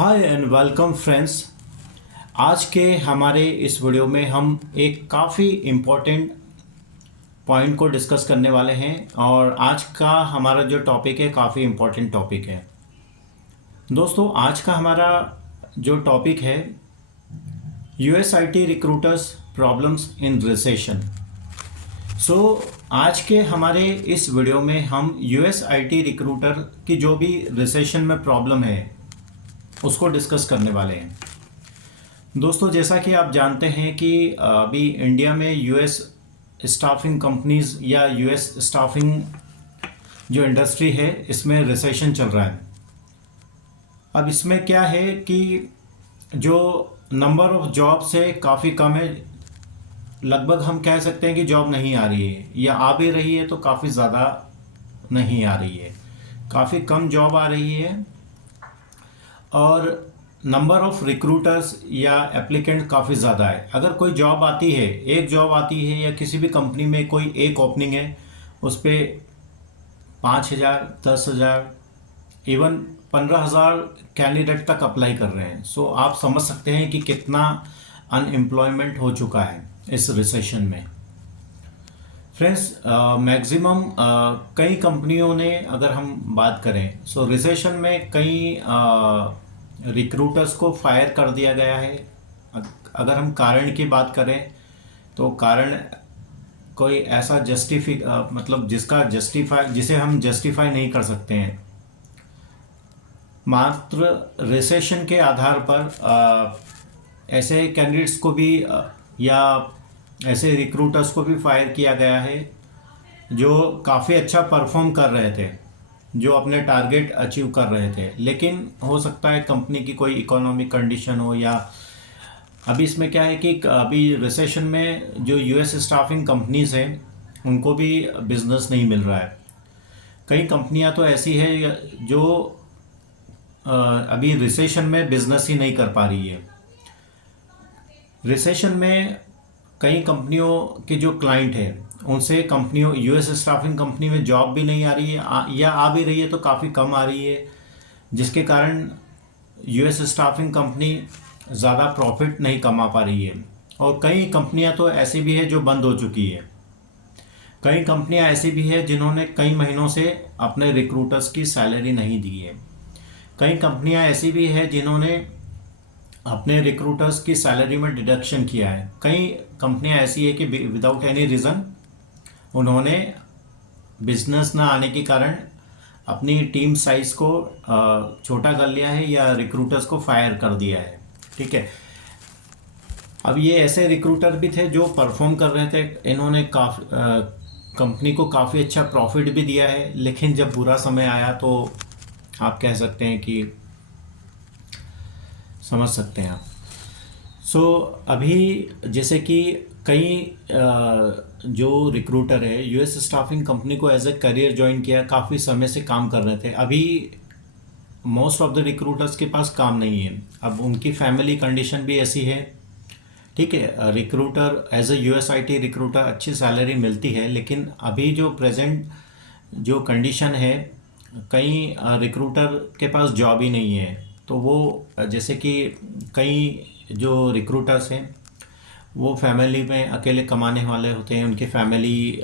Hi and welcome friends. आज के हमारे इस वीडियो में हम एक काफ़ी इम्पोर्टेंट पॉइंट को डिस्कस करने वाले हैं और आज का हमारा जो टॉपिक है काफ़ी इम्पोर्टेंट टॉपिक है। दोस्तों, आज का हमारा जो टॉपिक है US IT recruiters problems in recession. आज के हमारे इस वीडियो में हम यूएस आईटी रिक्रूटर की जो भी रिसेशन में प्रॉब्लम है उसको डिस्कस करने वाले हैं। दोस्तों, जैसा कि आप जानते हैं कि अभी इंडिया में यूएस स्टाफिंग कंपनीज या यूएस स्टाफिंग जो इंडस्ट्री है इसमें रिसेशन चल रहा है। अब इसमें क्या है कि जो नंबर ऑफ जॉब्स है काफ़ी कम है। लगभग हम कह सकते हैं कि जॉब नहीं आ रही है, या आ भी रही है तो काफ़ी ज़्यादा नहीं आ रही है। काफ़ी कम जॉब आ रही है और नंबर ऑफ़ रिक्रूटर्स या एप्लीकेंट काफ़ी ज़्यादा है। अगर कोई जॉब आती है, एक जॉब आती है या किसी भी कंपनी में कोई एक ओपनिंग है, उस पर 5,000, 10,000, इवन 15,000 कैंडिडेट तक अप्लाई कर रहे हैं। आप समझ सकते हैं कि कितना अनएम्प्लॉयमेंट हो चुका है इस रिसेशन में। फ्रेंड्स, मैक्सिमम कई कंपनियों ने अगर हम बात करें रिसेशन में कई रिक्रूटर्स को फायर कर दिया गया है। अगर हम कारण की बात करें तो कारण कोई ऐसा मतलब जिसे हम जस्टिफाई नहीं कर सकते हैं। मात्र रिसेशन के आधार पर ऐसे कैंडिडेट्स को भी या ऐसे रिक्रूटर्स को भी फायर किया गया है जो काफ़ी अच्छा परफॉर्म कर रहे थे, जो अपने टारगेट अचीव कर रहे थे। लेकिन हो सकता है कंपनी की कोई इकोनॉमिक कंडीशन हो, या अभी इसमें क्या है कि अभी रिसेशन में जो यूएस स्टाफिंग कंपनीज हैं उनको भी बिजनेस नहीं मिल रहा है। कई कंपनियां तो ऐसी है जो अभी रिसेशन में बिजनेस ही नहीं कर पा रही है। रिसेशन में कई कंपनियों के जो क्लाइंट हैं उनसे कंपनियों यूएस स्टाफिंग कंपनी में जॉब भी नहीं आ रही है, या आ भी रही है तो काफ़ी कम आ रही है, जिसके कारण यूएस स्टाफिंग कंपनी ज़्यादा प्रॉफिट नहीं कमा पा रही है। और कई कंपनियां तो ऐसी भी है जो बंद हो चुकी है। कई कंपनियां ऐसी भी है जिन्होंने कई महीनों से अपने रिक्रूटर्स की सैलरी नहीं दी है। कई कंपनियां ऐसी भी है जिन्होंने अपने रिक्रूटर्स की सैलरी में डिडक्शन किया है। कई कंपनियां ऐसी है कि विदाउट एनी रीज़न उन्होंने बिजनेस ना आने के कारण अपनी टीम साइज़ को छोटा कर लिया है या रिक्रूटर्स को फायर कर दिया है। ठीक है, अब ये ऐसे रिक्रूटर भी थे जो परफॉर्म कर रहे थे। इन्होंने कंपनी को काफ़ी अच्छा प्रॉफिट भी दिया है, लेकिन जब बुरा समय आया तो आप कह सकते हैं कि समझ सकते हैं आप। अभी जैसे कि कई जो रिक्रूटर है यूएस स्टाफिंग कंपनी को एज ए करियर ज्वाइन किया, काफ़ी समय से काम कर रहे थे। अभी मोस्ट ऑफ द रिक्रूटर्स के पास काम नहीं है। अब उनकी फैमिली कंडीशन भी ऐसी है। ठीक है, recruiter as a US IT recruiter अच्छी सैलरी मिलती है, लेकिन अभी जो प्रेजेंट जो कंडीशन है कई रिक्रूटर के पास जॉब ही नहीं है। तो वो जैसे कि कई जो रिक्रूटर्स हैं वो फैमिली में अकेले कमाने वाले होते हैं, उनकी फैमिली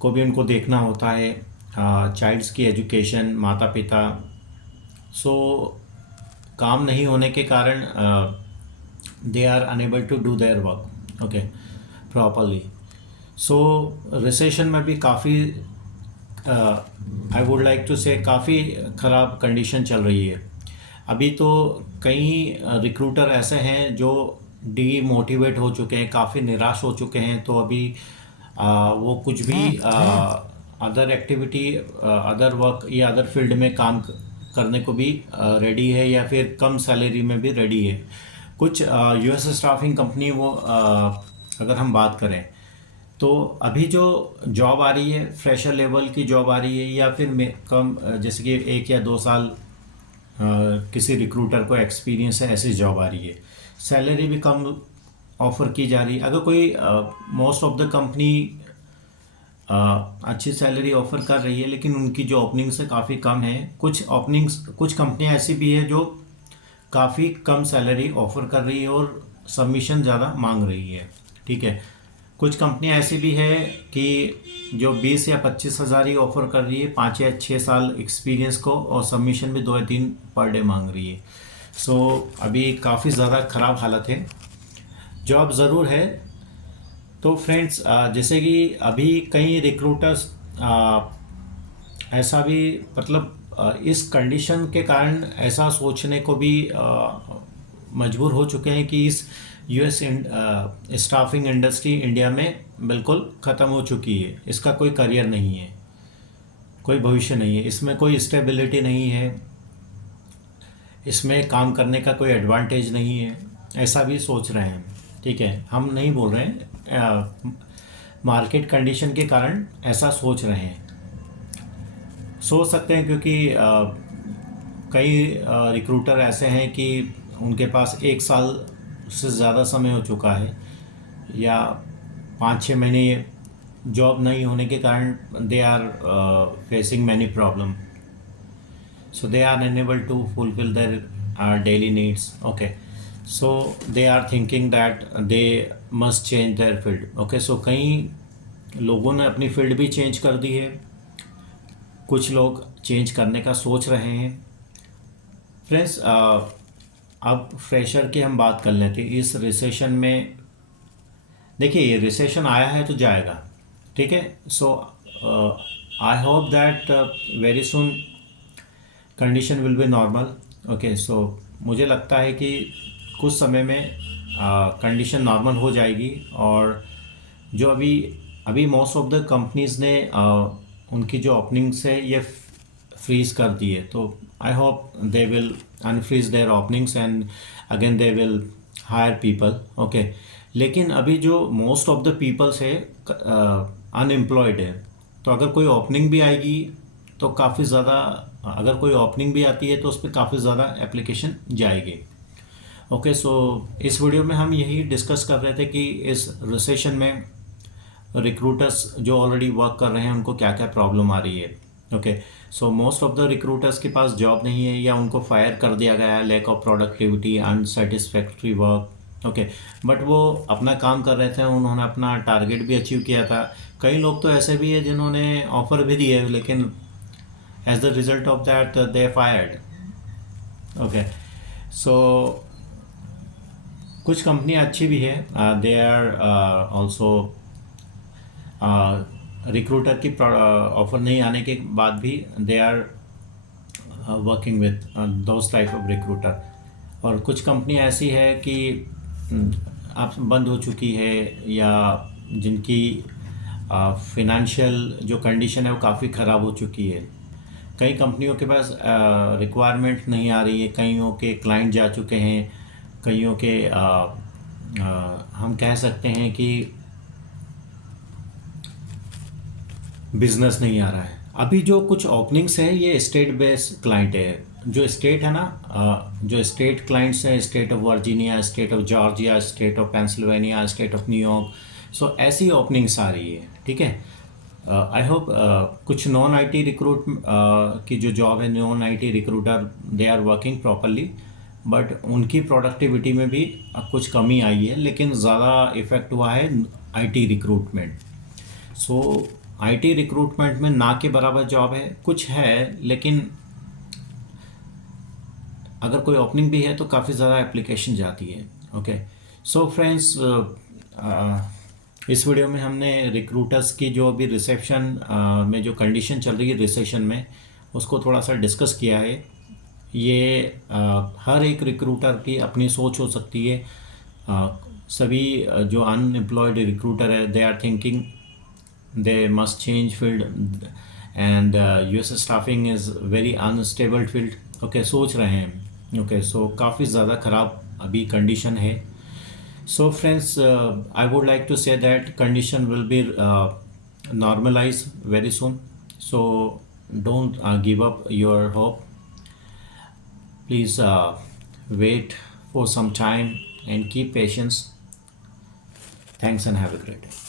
को भी उनको देखना होता है, चाइल्ड्स की एजुकेशन, माता पिता। काम नहीं होने के कारण they are unable to do their work okay properly. Recession में भी काफ़ी आई वुड लाइक टू से काफ़ी ख़राब कंडीशन चल रही है। अभी तो कई रिक्रूटर ऐसे हैं जो डीमोटिवेट हो चुके हैं, काफ़ी निराश हो चुके हैं। तो अभी वो कुछ भी अदर एक्टिविटी, अदर वर्क या अदर फील्ड में काम करने को भी रेडी है, या फिर कम सैलरी में भी रेडी है। कुछ यूएस स्टाफिंग कंपनी वो अगर हम बात करें तो अभी जो जॉब आ रही है फ्रेशर लेवल की जॉब आ रही है, या फिर कम जैसे कि 1 या 2 साल किसी रिक्रूटर को एक्सपीरियंस है, ऐसी जॉब आ रही है। सैलरी भी कम ऑफ़र की जा रही है। अगर कोई मोस्ट ऑफ द कंपनी अच्छी सैलरी ऑफ़र कर रही है, लेकिन उनकी जो ओपनिंग से काफ़ी कम है। कुछ कंपनियां ऐसी भी है जो काफ़ी कम सैलरी ऑफ़र कर रही है और सबमिशन ज़्यादा मांग रही है। ठीक है, कुछ कंपनियां ऐसी भी है कि जो 20 या 25 हज़ार ही ऑफ़र कर रही है 5 या 6 साल एक्सपीरियंस को, और सबमिशन भी 2 या 3 पर डे मांग रही है। सो अभी काफ़ी ज़्यादा ख़राब हालत है। जॉब ज़रूर है। तो फ्रेंड्स, जैसे कि अभी कई रिक्रूटर्स ऐसा भी, मतलब इस कंडीशन के कारण ऐसा सोचने को भी मजबूर हो चुके हैं कि इस यूएस स्टाफिंग इंडस्ट्री इंडिया में बिल्कुल ख़त्म हो चुकी है। इसका कोई करियर नहीं है, कोई भविष्य नहीं है, इसमें कोई स्टेबिलिटी नहीं है, इसमें काम करने का कोई एडवांटेज नहीं है, ऐसा भी सोच रहे हैं। ठीक है, हम नहीं बोल रहे हैं, मार्केट कंडीशन के कारण ऐसा सोच रहे हैं, सोच सकते हैं, क्योंकि कई रिक्रूटर ऐसे हैं कि उनके पास 1 साल से ज़्यादा समय हो चुका है, या 5-6 महीने जॉब नहीं होने के कारण they are facing many problem, so they are unable to fulfill their daily needs. Okay, so they are thinking that they must change their field. Okay, so कई लोगों ने अपनी फील्ड भी चेंज कर दी है, कुछ लोग चेंज करने का सोच रहे हैं। फ्रेंड्स, अब फ्रेशर की हम बात कर लेते हैं। इस रिसेशन में देखिए, ये रिसेशन आया है तो जाएगा। ठीक है, so I hope that very soon condition will be normal. Okay, so मुझे लगता है कि कुछ समय में कंडीशन नॉर्मल हो जाएगी, और जो अभी मोस्ट ऑफ द कंपनीज़ ने उनकी जो ओपनिंग्स है ये फ्रीज कर दी है, तो I hope they will unfreeze their openings and again they will hire people. Okay, लेकिन अभी जो मोस्ट ऑफ द पीपल्स है अनएम्प्लॉयड है, तो अगर कोई ओपनिंग भी आएगी तो काफ़ी ज़्यादा, अगर कोई ओपनिंग भी आती है तो उस पर काफ़ी ज़्यादा एप्लीकेशन जाएगी। ओके, सो इस वीडियो में हम यही डिस्कस कर रहे थे कि इस रिसेशन में रिक्रूटर्स जो ऑलरेडी वर्क कर रहे हैं उनको क्या क्या प्रॉब्लम आ रही है। Okay, so most of the recruiters के पास जॉब नहीं है, या उनको फायर कर दिया गया है, lack of productivity, unsatisfactory work. Okay, but वो अपना काम कर रहे थे, उन्होंने अपना टारगेट भी अचीव किया था। कई लोग तो ऐसे भी है जिन्होंने ऑफर भी दिए, लेकिन as the result of that they fired. Okay, so कुछ कंपनियां अच्छी भी है, दे आर ऑल्सो रिक्रूटर की ऑफर नहीं आने के बाद भी they are working with those type of recruiter. और कुछ कंपनियां ऐसी है कि आप बंद हो चुकी है, या जिनकी फिनेंशियल जो कंडीशन है वो काफ़ी ख़राब हो चुकी है। कई कंपनियों के पास रिक्वायरमेंट नहीं आ रही है, कईयों के क्लाइंट जा चुके हैं, कईयों के हम कह सकते हैं कि बिजनेस नहीं आ रहा है। अभी जो कुछ ओपनिंग्स है ये स्टेट बेस्ड क्लाइंट है, जो स्टेट है ना, जो स्टेट क्लाइंट्स हैं, state of Virginia, state of Georgia, state of Pennsylvania, state of New York, so ऐसी ओपनिंग्स आ रही है। ठीक है, आई होप कुछ नॉन आईटी रिक्रूट की जो जॉब है, non IT recruiter, they are working properly, but उनकी प्रोडक्टिविटी में भी कुछ कमी आई है, लेकिन ज़्यादा इफ़ेक्ट हुआ है IT recruitment. So IT recruitment में ना के बराबर जॉब है, कुछ है, लेकिन अगर कोई ओपनिंग भी है तो काफ़ी ज़्यादा एप्लीकेशन जाती है। ओके, सो फ्रेंड्स, इस वीडियो में हमने रिक्रूटर्स की जो अभी रिसेप्शन में जो कंडीशन चल रही है रिसेशन में, उसको थोड़ा सा डिस्कस किया है। ये हर एक रिक्रूटर की अपनी सोच हो सकती है। सभी जो अनएम्प्लॉयड रिक्रूटर है, they are thinking they must change field, and US staffing is very unstable field. Okay, सोच रहे हैं। ओके, सो काफ़ी ज़्यादा ख़राब अभी कंडीशन है। So friends, I would like to say that condition will be normalized very soon. So don't give up your hope. Please wait for some time and keep patience. Thanks and have a great day.